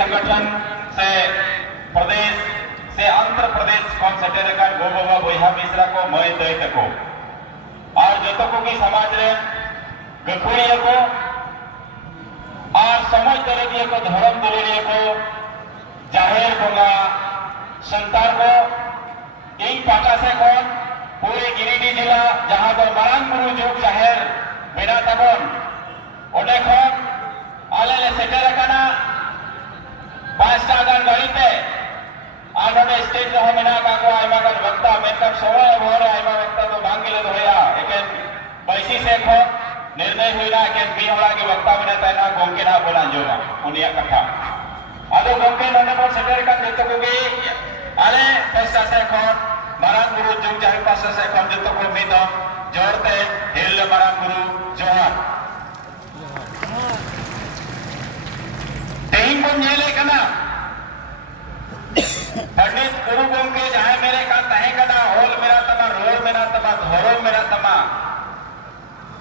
संगठन से प्रदेश से आंध्र प्रदेश खन सेटेरकान गो बाबा बयहा मिश्रा को मय दय तको और जतो को की समाज रे गखुड़िया को और समाज दरदिया को धर्म दुलड़िया को जाहिर बोंगा संतार को इन पाटा से कौन पूरे गिरिडीह जिला जहां दो मारांग बुरु जुग जाहिर बेना तबन ओने खन आले ले सेटेरकाना 5टा गान गाड़ीते और नोडे स्टेज रहा मेना का को आइमा गान वक्ता मेनकम समय भोरे आइमा वक्ता तो बांगिले होया एकेन पैसी से खो निर्णय हुईना एकेन बी होड़ा के वक्ता मेना तैना गोंके ना बोला जोगा उनिया कथा आदो गोंके नोने पर सेटेरकान जतो को गे आले 5टा से खो मारांग बुरु जुग जाहिर पासा से खन जतो को मिदो जोरते हिल मारांग बुरु जोहार तेहिं बन येले कना पंडित गुरु गोंके जहां मेरे का तहे कना होल मेरा तमा रोल मेरा तमा धोरो मेरा तमा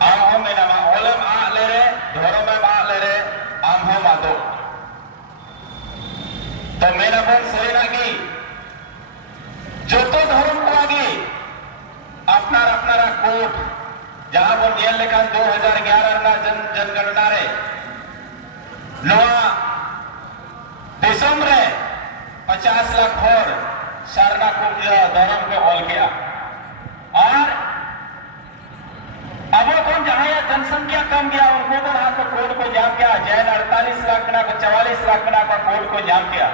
आम हो मेरा मा ओलम आ ले रे धोरो में मा ले रे आम हो मादो तो मेरा बन सरीना की जो तो धर्म को आगे अपना कोट जहां वो नियल लेखा 2011 ना जनगणना रे नवा दिसंबर 50 लाख हर सारना को धर्म को ऑल किया और अब कौन जहां जनसंख्या कम गया उनको तो हाथ को कोड को जाम किया जैन 48 लाख ना को 44 लाख ना का कोड को जाम किया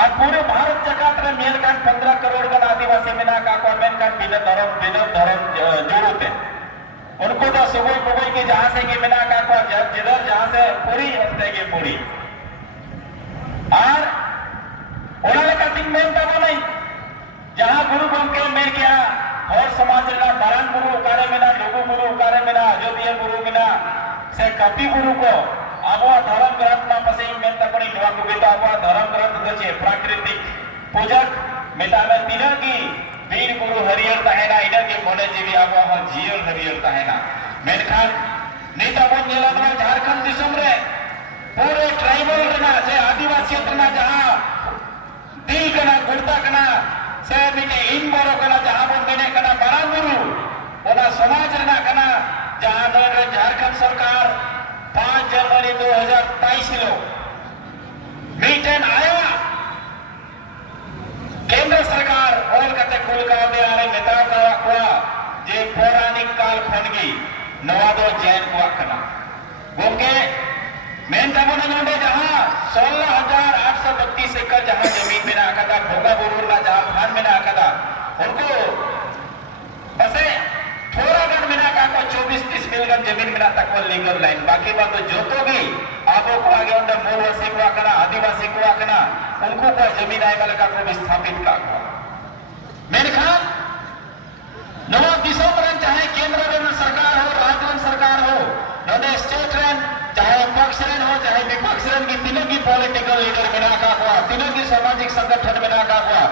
और पूरे भारत जगत में मेल का 15 करोड़ का आदिवासी मिना का मेन का बिना धर्म जरूरत है उनको तो सुबह की जहां से की मिना का जिधर जहां से पूरी होते की पूरी और उन्होंने का दिन मेन का नहीं जहां गुरु गोंके मेल किया और समाज ला मारांग गुरु उकारे मिना लघु गुरु उकारे मिना अयोध्या गुरु मिना से कपि गुरु को अब धर्म ग्रंथ में पसे मेन तपणी नवा को बेटा अब धर्म ग्रंथ दचे प्राकृतिक पूजक मेटा में तीना की वीर गुरु हरियर तहेना इना के मोने जीवी अब जीवन हरियर तहेना मेनखान नेता बन जेला झारखंड दिसम रे पूरे ट्राइबल रना जे आदिवासी रना जहां दिल कना गुर्दा कना से मिटे इन बरो कना जहां बन बने कना मारांग गुरु ओना समाज रना कना जहां नोरे झारखंड सरकार 5 जनवरी 2023 लो मीटेन आया केंद्र सरकार और कते कुल का दे आरे नेता का कोआ जे पौराणिक काल खनगी नवादो जैन को कना गोके मेन तमोना नोडे जहां 16,832 एकड़ जहां जमीन में नाकदा भोगा बुरुर ना जहां फान में नाकदा उनको बसे थोड़ा गण में नाका को 24-30 मिलगन जमीन में ना तक वो लीगल लाइन बाकी बात तो जोतोगी आपो को आगे उनका मूलवासी को आकना आदिवासी को आकना उनको को जमीन आए वाले का को विस्थापित का मेरे खान नवा दिशा पर चाहे केंद्र में सरकार हो राज्य में सरकार हो नोडे स्टेट रेन चाहे पक्ष रेन हो चाहे विपक्ष रेन की तीनों की पॉलिटिकल लीडर में नाका हुआ तीनों की सामाजिक संगठन में नाका हुआ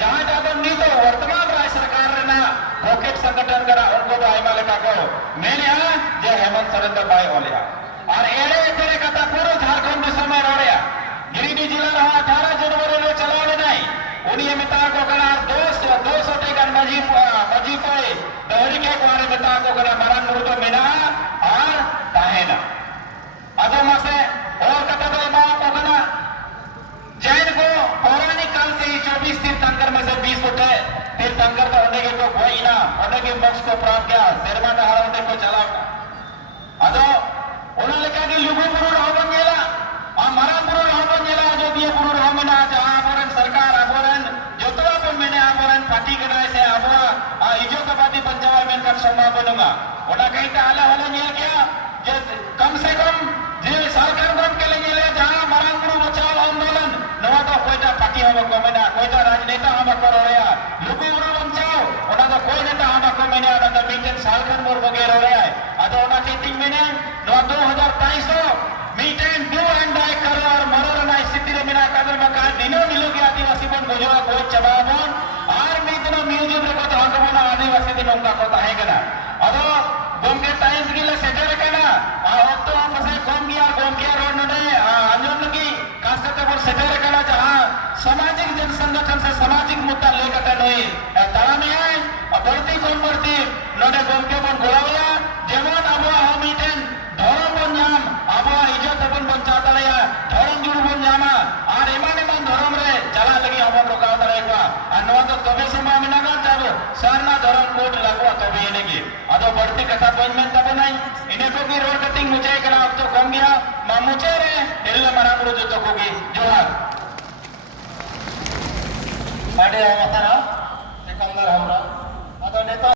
जहां जाकर नहीं तो वर्तमान राज्य सरकार रहना पॉकेट संगठन करा उनको तो आईमा लेखा को मैंने यहाँ जो हेमंत सोरेन तो बाय हो लिया और एड़े तेरे कथा पूरे झारखंड समय रोड़िया गिरिडीह जिला रहा 18 जनवरी में चलावे नहीं उन्हीं मिता को करा 200 टेकन मजी पे दहरी के कुआरे मिता को करा मारांग गुरु तो मिना और ताहेना अदो मासे और कथा तो मां को कना जैन को पौराणिक काल से ही 24 तीर्थंकर में से 20 उठे तीर्थंकर तो होने के तो कोई ना होने के मोक्ष को प्राप्त किया शर्मा ने हराने को चला अदो उन्होंने कहा कि लुगु गुरु रहो बंगेला और मारांग गुरु रहो बंगेला जो दिए गुरु रहो में ना जहां अबोरन सरकार अबोरन जो तो आप मैंने अबोरन पार्टी के नाम से अबोरा इजो का पार्टी पंजाब में कर संभव बनूंगा उन्होंने कहीं तो आला वाला नहीं क्या जो कम से कम जे सरकार बन के ले जहां मारांग गुरु बचाओ आंदोलन नवा तो कोईटा पार्टी हम को मैंने कोईटा राजनेता हम करो रे लुगु गुरु बचाओ उन्होंने तो कोई नेता हम को मैंने उन्होंने तो मीटिंग सालखन मोर वगैरह रे अदो उन्होंने मीटिंग में नवा 2023 मीटिंग डू एंड डाई करो और मरो ना स्थिति रे बिना कादर में का दिनो मिलो के आदिवासी बन गुजरा कोई चबाबन और मी दिनो म्यूजियम रे को तो हम को आदिवासी दिन उनका को है कना अदो गोमके टाइम्स गिले सेटर कना आ तो हम से कम गया रोड ने अंजन की बाड़ती कथा बन में तबनाई इन्हें को भी रोड कटिंग मुझे करा अब तो कम गया मा मुझे रे हिल मरा गुरु जो तो कोगी जोहार आडे आवताना सिकंदर हमरा अदा नेता